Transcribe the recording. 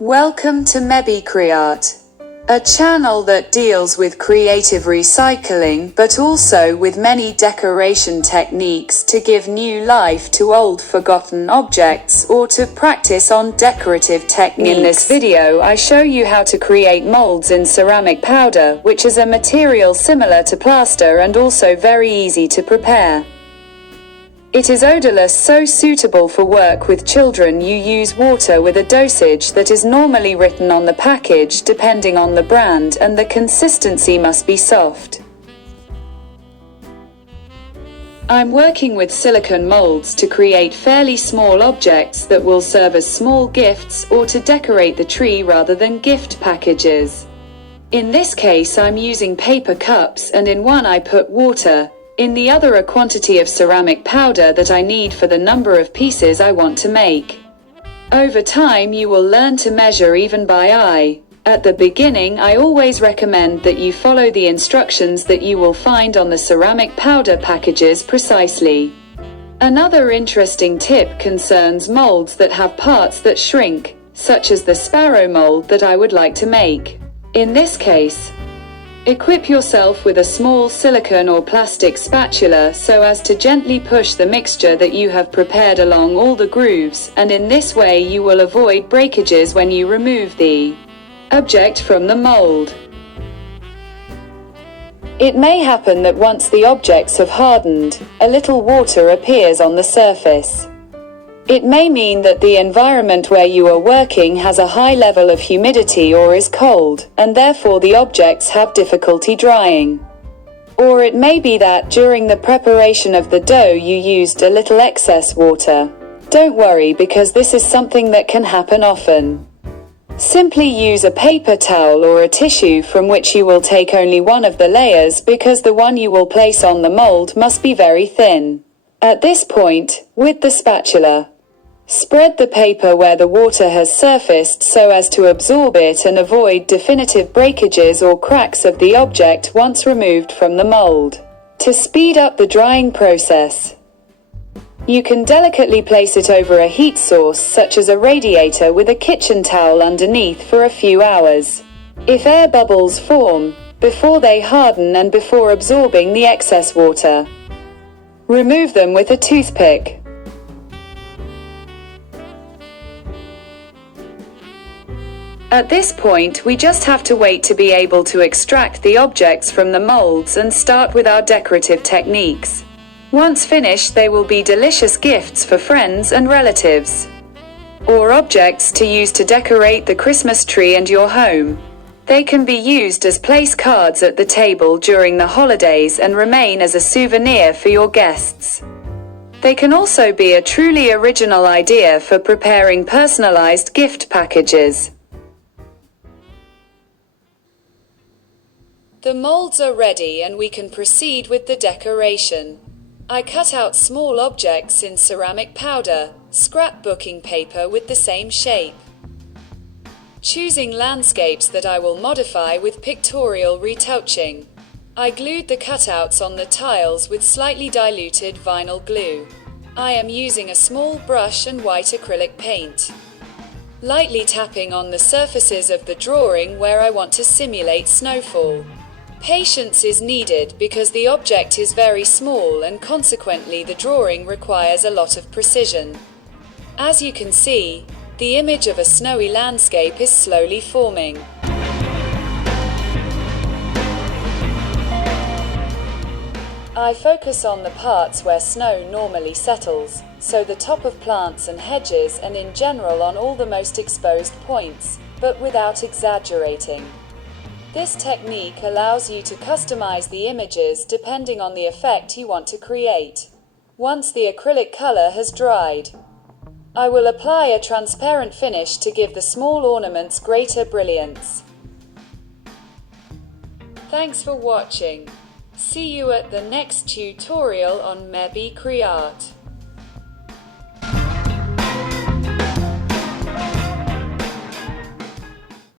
Welcome to Maybe Create, a channel that deals with creative recycling but also with many decoration techniques to give new life to old forgotten objects or to practice on decorative techniques. In this video I show you how to create molds in ceramic powder, which is a material similar to plaster and also very easy to prepare. It is odorless, so suitable for work with children. You use water with a dosage that is normally written on the package depending on the brand, and the consistency must be soft. I'm working with silicone molds to create fairly small objects that will serve as small gifts or to decorate the tree rather than gift packages. In this case I'm using paper cups, and in one I put water, in the other a quantity of ceramic powder that I need for the number of pieces I want to make. Over time you will learn to measure even by eye. At the beginning I always recommend that you follow the instructions that you will find on the ceramic powder packages precisely. Another interesting tip concerns molds that have parts that shrink, such as the sparrow mold that I would like to make. In this case, equip yourself with a small silicone or plastic spatula so as to gently push the mixture that you have prepared along all the grooves, and in this way you will avoid breakages when you remove the object from the mold. It may happen that once the objects have hardened, a little water appears on the surface. It may mean that the environment where you are working has a high level of humidity or is cold, and therefore the objects have difficulty drying. Or it may be that during the preparation of the dough you used a little excess water. Don't worry, because this is something that can happen often. Simply use a paper towel or a tissue from which you will take only one of the layers, because the one you will place on the mold must be very thin. At this point, with the spatula, spread the paper where the water has surfaced so as to absorb it and avoid definitive breakages or cracks of the object once removed from the mold. To speed up the drying process, you can delicately place it over a heat source such as a radiator with a kitchen towel underneath for a few hours. If air bubbles form, before they harden and before absorbing the excess water, remove them with a toothpick. At this point we just have to wait to be able to extract the objects from the molds and start with our decorative techniques. Once finished they will be delicious gifts for friends and relatives, or objects to use to decorate the Christmas tree and your home. They can be used as place cards at the table during the holidays and remain as a souvenir for your guests. They can also be a truly original idea for preparing personalized gift packages. The molds are ready and we can proceed with the decoration. I cut out small objects in ceramic powder, scrapbooking paper with the same shape, choosing landscapes that I will modify with pictorial retouching. I glued the cutouts on the tiles with slightly diluted vinyl glue. I am using a small brush and white acrylic paint, lightly tapping on the surfaces of the drawing where I want to simulate snowfall. Patience is needed because the object is very small and consequently the drawing requires a lot of precision. As you can see, the image of a snowy landscape is slowly forming. I focus on the parts where snow normally settles, so the top of plants and hedges, and in general on all the most exposed points, but without exaggerating. This technique allows you to customize the images depending on the effect you want to create. Once the acrylic color has dried, I will apply a transparent finish to give the small ornaments greater brilliance. Thanks for watching. See you at the next tutorial on Maybe Create.